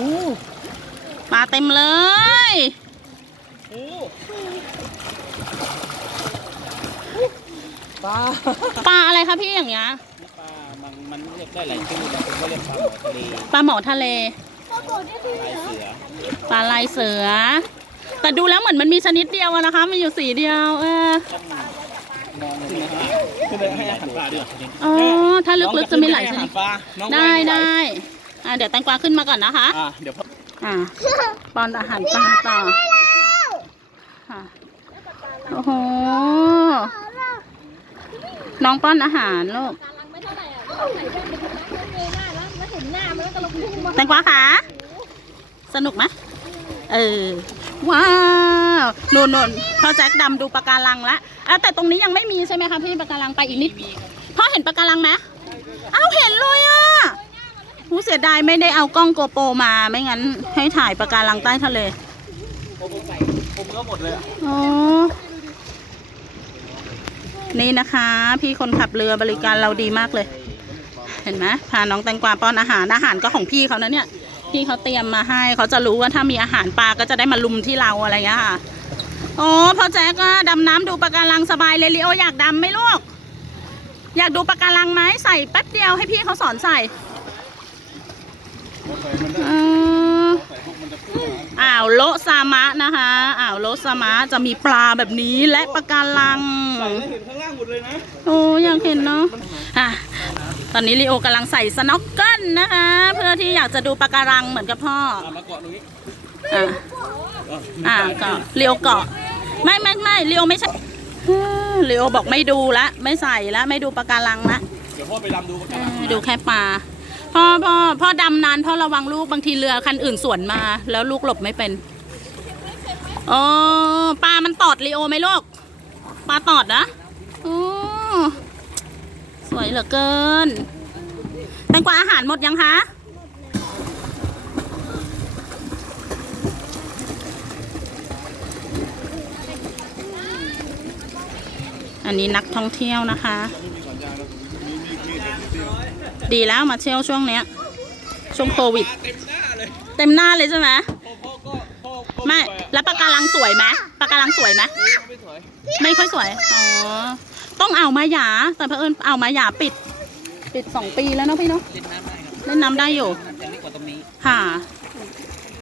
อู้ปลาเต็มเลยโอ้ปลาปลาอะไรคะพี่อย่างเงี้ยปลามันมันเรียกได้หลายชื่อนะผมก็เรียกปลาหมอทะเลปลาหมอทะเลลายเสือปลาลายเสือ แต่ดูแล้วเหมือนมันมีชนิดเดียวอะนะคะ มันอยู่สีเดียว เออต้องมองขึ้นมาขึ้นไปให้อาหารปลาด้วยอ๋อถ้าลึกๆจะมีหลายชนิดปลาน้องได้ว้ได้ อ่าเดี๋ยวแตงกวาขึ้นมาก่อนนะคะ อะเดี๋ยวพ่ออ่าป้อนอาหารปลาต่อค่ะโอ้โห น้องป้อนอาหารลูกกำลังไม่เท่าไหร่อะก็ใส่แว่นไปดูนะเงยหน้าแล้วมาเห็นหน้ามันแล้วก็ลงพุ่งมาแตงกวาคะสนุกไหมเออ ว้าวโน่นโน่นพ่อแจ็คดำดูปะการังละอะแต่ตรงนี้ยังไม่มีใช่ไหมคะพี่ปะการังไปอีกนิด พ่อเห็นปะการังไหมอ้าวเห็นเลยอะหูเสียดายไม่ได้เอากล้องโกโปรมาไม่งั้นให้ถ่ายปะการังใต้ทะเลผมใส่ผมก็หมดเลยอะอ๋อนี่นะคะ พี่คนขับเรือบริการเราดีมากเลย เห็นไหมพาน้องแตงกวาป้อนอาหารอาหารก็ของพี่เขานะเนี่ยพี่เขาเตรียมมาให้เขาจะรู้ว่าถ้ามีอาหารปลาก็จะได้มาลุมที่เราอะไรอย่างเงี้ยค่ะโอ้พ่อแจ๊กดำน้ำดูปะการังสบายเลยลิโออยากดำไหมลูก อยากดูปะการังไหมใส่แป๊บเดียวให้พี่เขาสอนใส่ อออ่าวโลซามะนะคะอ่าวโลซามะจะมีปลาแบบนี้และปะการังใส่แล้วเห็นข้างล่างหมดเลยนะโอ้อยากเห็นเนาะอะตอนนี้ลีโอกำลังใส่สน็อกเกิลนะคะ เพื่อที่อยากจะดูปะการังเหมือนกับพ่ออะมาเกาะตรงนี้อะอะอะเกาะลีโอเกาะ ไม่ไม่ไม่ลีโอไม่ใช่อืมลีโอบอกไม่ดูละไม่ใส่ละไม่ดูปะการังละเดี๋ยวพ่อไปดำดูกันเออดูแค่ปลา พ่อพ่อพ่อดำนานพ่อระวังลูกบางทีเรือคันอื่นสวนมา แล้วลูกหลบไม่เป็นโอ้ปลามันตอดลีโอไหมลูกปลาตอดนะโอ้สวยเหลือเกินแตงกวาอาหารหมดยังคะอันนี้นักท่องเที่ยวนะคะ ดีแล้วมาเที่ยวช่วงเนี้ย ช่วงโควิด เต็มหน้าเลยเต็มหน้าเลยใช่ไหมพ่อพ่อก็พ่อพ่อไม่ปอะแล้วปะการังสวยไหมปะการังสวยไหมเฮ้ยไม่สวยไม่ค่อยสวยอ๋อต้องเอามาหยาแต่เผอิญเอามาหยาปิด ปิดสองปีแล้วเนาะพี่เนาะเล่นน้ำได้ครับเล่นน้ำได้อยู่น้ำจะเล็กกว่าตรงนี้ค่ะ